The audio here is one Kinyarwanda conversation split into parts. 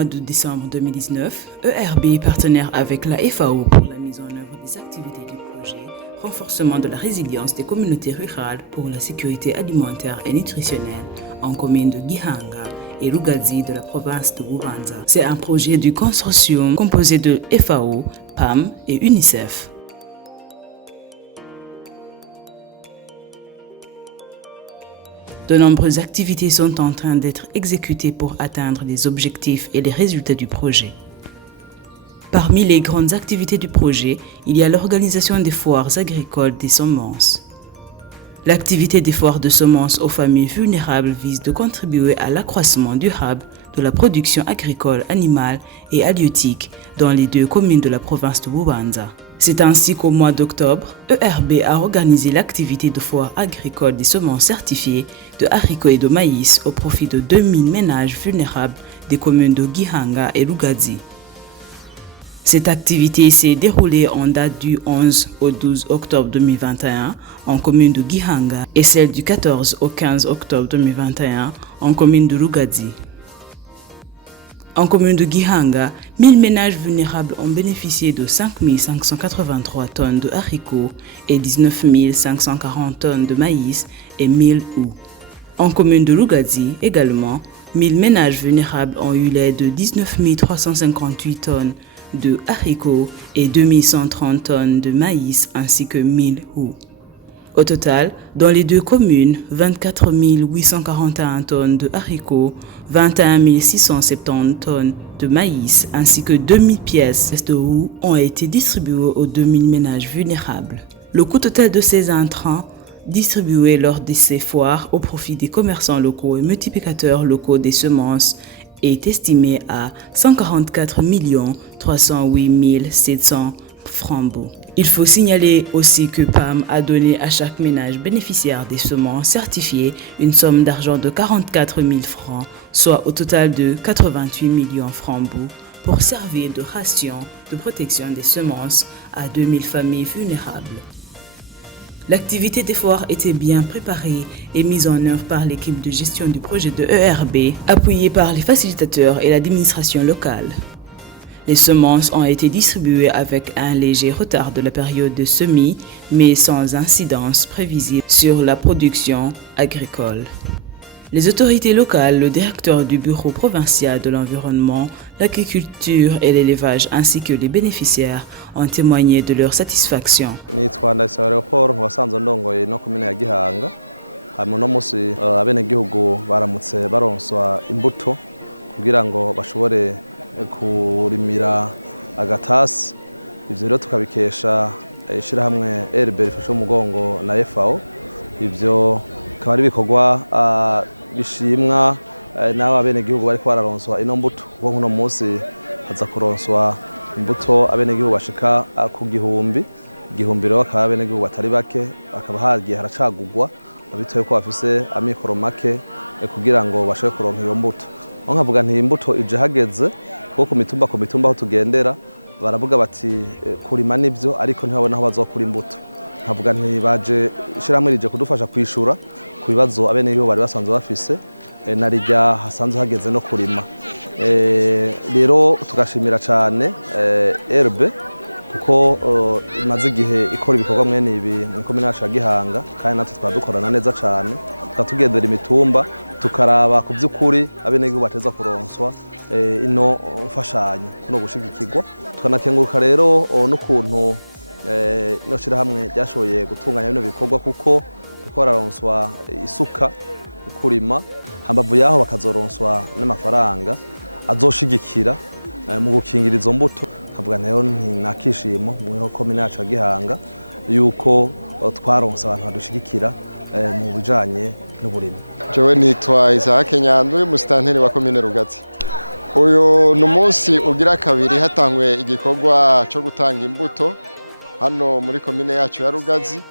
mois de décembre 2019, ERB, partenaire avec la FAO pour la mise en œuvre des activités du projet renforcement de la résilience des communautés rurales pour la sécurité alimentaire et nutritionnelle en commune de Gihanga et Lugazi de la province de Bubanza. C'est un projet du consortium composé de FAO, PAM et UNICEF. De nombreuses activités sont en train d'être exécutées pour atteindre les objectifs et les résultats du projet. Parmi les grandes activités du projet, il y a l'organisation des foires agricoles des semences. L'activité des foires de semences aux familles vulnérables vise de contribuer à l'accroissement durable de la production agricole, animale et halieutique dans les 2 communes de la province de Bubanza. C'est ainsi qu'au mois d'octobre, ERB a organisé l'activité de foire agricole des semences certifiées de haricots et de maïs au profit de 2000 ménages vulnérables des communes de Gihanga et Lugazi. Cette activité s'est déroulée en date du 11 au 12 octobre 2021 en commune de Gihanga et celle du 14 au 15 octobre 2021 en commune de Lugazi. En commune de Gihanga, 1000 ménages vulnérables ont bénéficié de 5 583 tonnes de haricots et 19 540 tonnes de maïs et 1000 houx. En commune de Lugazi, également, 1000 ménages vulnérables ont eu l'aide de 19 358 tonnes de haricots et 2130 tonnes de maïs ainsi que 1000 houx. Au total, dans les 2 communes, 24 841 tonnes de haricots, 21 670 tonnes de maïs ainsi que 2000 pièces de houx ont été distribuées aux 2000 ménages vulnérables. Le coût total de ces intrants distribués lors de ces foires au profit des commerçants locaux et multiplicateurs locaux des semences est estimé à 144 308 700 francs. Il faut signaler aussi que PAM a donné à chaque ménage bénéficiaire des semences certifiées une somme d'argent de 44 000 francs, soit au total de 88 millions francs pour servir de ration de protection des semences à 2000 familles vulnérables. L'activité des foires était bien préparée et mise en œuvre par l'équipe de gestion du projet de ERB, appuyée par les facilitateurs et l'administration locale. Les semences ont été distribuées avec un léger retard de la période de semis, mais sans incidence prévisible sur la production agricole. Les autorités locales, le directeur du bureau provincial de l'environnement, l'agriculture et l'élevage ainsi que les bénéficiaires ont témoigné de leur satisfaction. Nitwa Ndayisaba Leopold wasanze ndongoye no komine ya Gihanga. Hanyuma no musi abenegihugu baramutse baronswa imbuto kugira ngo bashobore kurimira agatasi. Ivyo rero tukabikesha ishirahamwe ERB rifashe umugongo na FAO. Ivyo akaba ari ibikorwa bishimwa n'aba benegihugu bariko bararonswa ino mbuto kuko nkuno munsi haza kuronswa imbuto abenegihugu bashika ku gihumbi rero akaba abenegihugu batari bake akaba hagiye haracagurwa bitoye ko bafise amikoro make kugira ngo bashobore kuronka iyo mbuto. Aho nkavuga nti imbuto ije hageze kuko ku mitumba aho tugendera baravuga bati kurima nivyo ariko ntibabona aho bazokura imbuto. Nkavuga nti baje ishiramwe rije kudufasha kwishura ku bibazo abenegihugu bari basanzwe bafise narijya hasanzwe hageze no kurima. Rero tugashimira cyane ERB kuko imaze igihe ikora ibikorwa mwene ibi mu komine yacu ya Gihanga kandi natwe twadukorana neza cyane tukatugendera imitumba tukaraba ku by'ukuri abenegihugu bateza kuronswa ino mfashanyo kuno gushigikirwa. Tukanakenguruka rero n'ukuntu no shirahamwe ryashoboye gutunganya bino bikorwa kuko bararonswa isuka kurima hambavu yaho bakazoronswa n'amafaranga azoshigikira mu gukingira izo mbuto. Nkavuga nayo ntinakishimo mu komine yacu ya Gihanga yuko twaronse abantu badushigikira mu bijanye n'uburimi. Jewe nitwa Isaac Nyandwi musitanteri wa komine Rugazi. Uyu numunsi ugira kabiri hatangwe igikorwa cyo gutanga imbuto hano muri komine yacu ya Rugazi.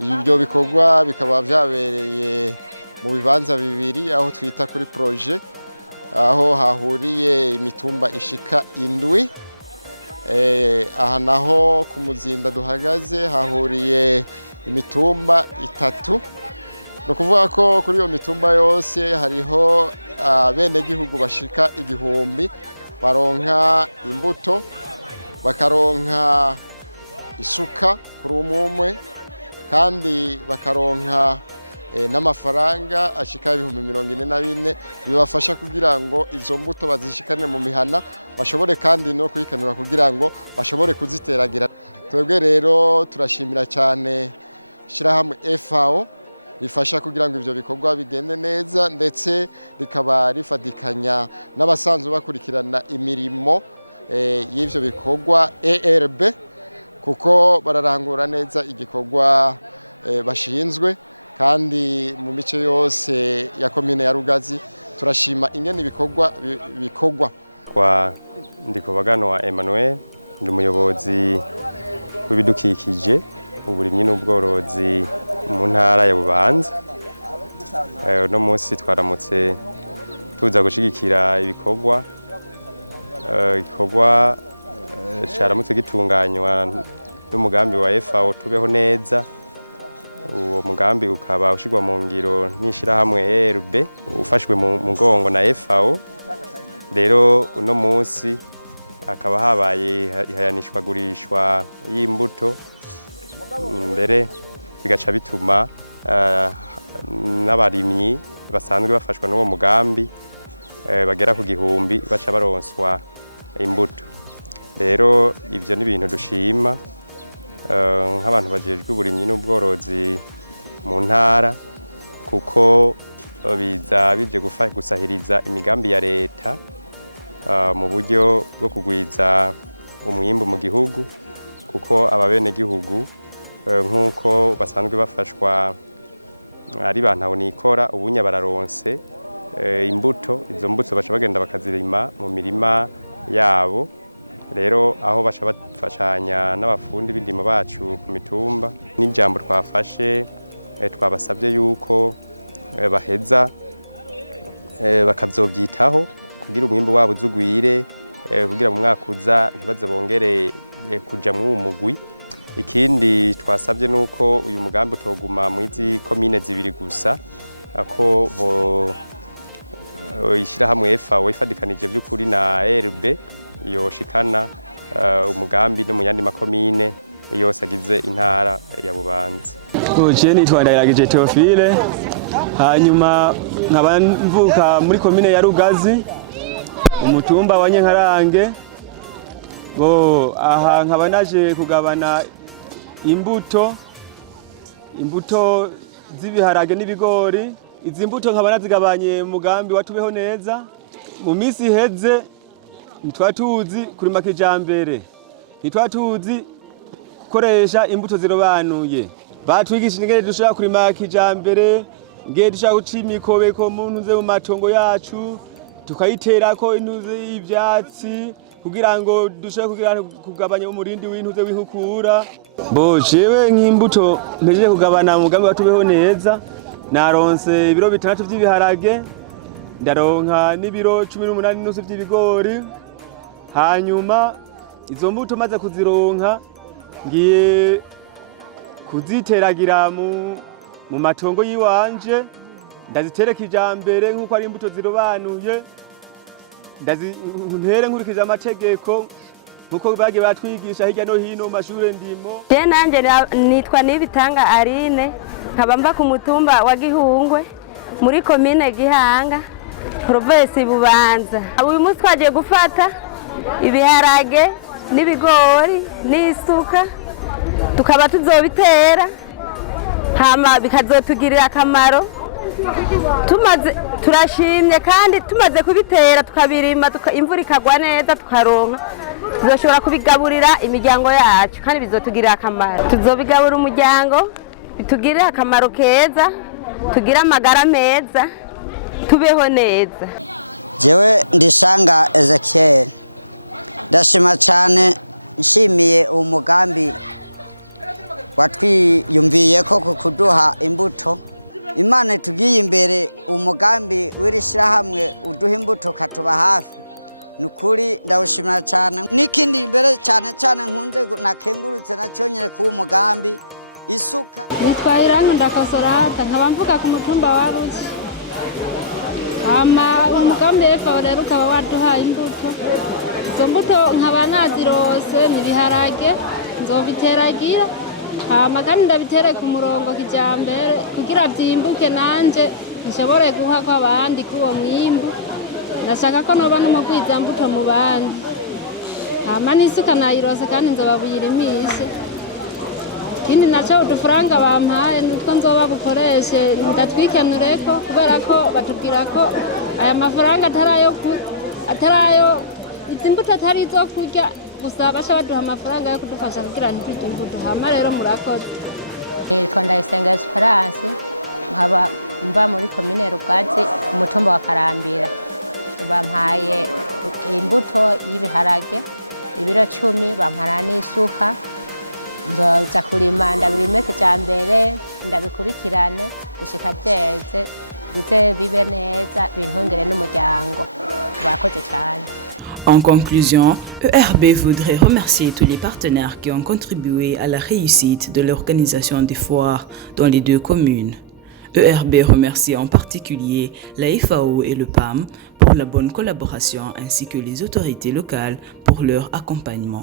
Ibyo bikorwa bikaba byabereye mu bibanza bibiri aho twita kuri projet aho hahuriye imitumba ishika indwi. Aha naho ku muzinda duhagaze hahuriye imitumba 3. No kuvuga ko kuri iyo mitumba yose hariho abenegihugu bashika igihumbi baronka imbuto, bakaronka isuka kuri umwe kandi bakaronka n'amafaranga ashika 44,000 bibafasha kugira ngo izo mbuto bazishikane mu mihana, bashobore kandi no kwikanura kugira ngo bashobore kuziteragira. Twebwe rero turashimira cyane shirahamwe FAO rifasha kugira ngo ivyo bikorwa bigende neza, ndetse rikaba rifadikanya n'abasanzwe bakurikirana imirimo y'ivyo bikorwa ERB, kuko bararangura neza igikorwa bashinzwe. Kandi mu mice yose ya komine ya Rugazi turashima ingene ibikorwa bikorwa. Kwa Ndikubaganwa Emmanuel, ndi umuyobozi w'ibidukikije, uburimyi n'ubworozi mu ntara ya Bubanza. No munsi twaramutse tuza gushigikira ibikorwa caramutse gitunganywa n'umugambi wa FAO tubeho neza. Uwo mugambi ukaba ushigwa mu ngiro n'ishirahamwe ERB ufashwe mu mugongo na FAO. Rero uno munsi akaba habaye ihayanishwagurishwa y'imbuto, mbere bigaca bituma n'abarimyi basanzwe bafashwa n'uwo mugambi bagera ku 1000 baca baronswa imbuto. Rero ivyo ni ibintu dushima nk'abantu bajejwe uburimyi n'ubworozi mu ntara, kuko biza bije gusahiriza imigambi ya leta mu buryo bwo kugwiza umwimbu mu gihugu, kuko ababene gihugu nk'uko basanzwe bafashwa ari bantaho nikora ubunya bararonse imbuto. Izo mbuto baca bagenda bakazirima mu mirima yabo. Rero aho baca bafashanya n'abafundi b'indimo bacu ku mitumba, n'ijambo twafashe twabasabye yuko baheza bakazovyitaho kugira umwimbu wabo uzugwire, kugira mu mwaka uza ntibaze bongere kuja mu mugwi. Ikindi twasabye nuko uyu mugambi utoguma mu izi komine zibiri gusa, ako ishirahamwe FAO ifadikanije by'ukuri na ERB yoshikana umugambi no mu yandi makomine yose agize intara ya Bubanza. Nanje nitwa Nibitanga Aline, nkaba mva ku mutumba wa Gihungwe muri komine Gihanga, province Bubanza. Uyu munsi twagiye gufata ibiharage n'ibigori n'isuka, tukaba tuzobitera hama bikazotugirira akamaro. Turashimye kandi tumaze kubitera tukabirima, imvura ikagwa neza tukaronka, tuzoshobora kubigaburira imiryango yacu kandi bizotugirira akamaro. Tuzobigabura umuryango, bitugirire akamaro keza, tugire amagara meza, tubeho neza. Jewe Ndishanga Ezekiel, ndashima cyane, nshimiye umugambi watwiyumviye ko kuduha imbuto. Imana tugiye imbere, umugambi w'irishirahamwe uduha imbuto katuba hafi. Nukuri ndawushimira cyane. Nikindi imbere cyane nkunze nakengurutse nacyonyere ku umugambi isuka. Nitwa Irangu Ndakasorata, nkaba mvuka ku mutumba wa Ruzi. umugambi FAO rero ukaba waduhaye imbuto, izo mbuto nkaba nazirose n'ibiharage nzobiteragira hama kandi ndabitere ku murongo kijambere kugira vyimbuke nanje nshobore guha ko abandi kuwo mwimbu. Ndashaka ko noba n'umugwiza mbuto mu bandi, hama n'isuka nayirose kandi nzobabuyirimishe. Ikindi naco udufaranga bampaye nitwo nzoba bukoreshe ndatwikenureko, kubera ko batubwira ko aya mafaranga atarayo izi mbuto atari izo kurya gusa, baca baduha amafaranga yo kudufasha kugira ntiturye imbuto. Hama rero murakoze. Nitwa Ndayisenga Esperance, nkaba mva muri komine Rugazi umutumba wa Karambira. Bampaye imbuto y'ibiharage ibiro 10, bampara n'isuka, nzoza kurima ndabirime kijambere ndabikurikirane gushika byeze bize bibe neza bintungire n'umuryango. Bakoze cyane. En conclusion, ERB voudrait remercier tous les partenaires qui ont contribué à la réussite de l'organisation des foires dans les 2 communes. ERB remercie en particulier la FAO et le PAM pour la bonne collaboration ainsi que les autorités locales pour leur accompagnement.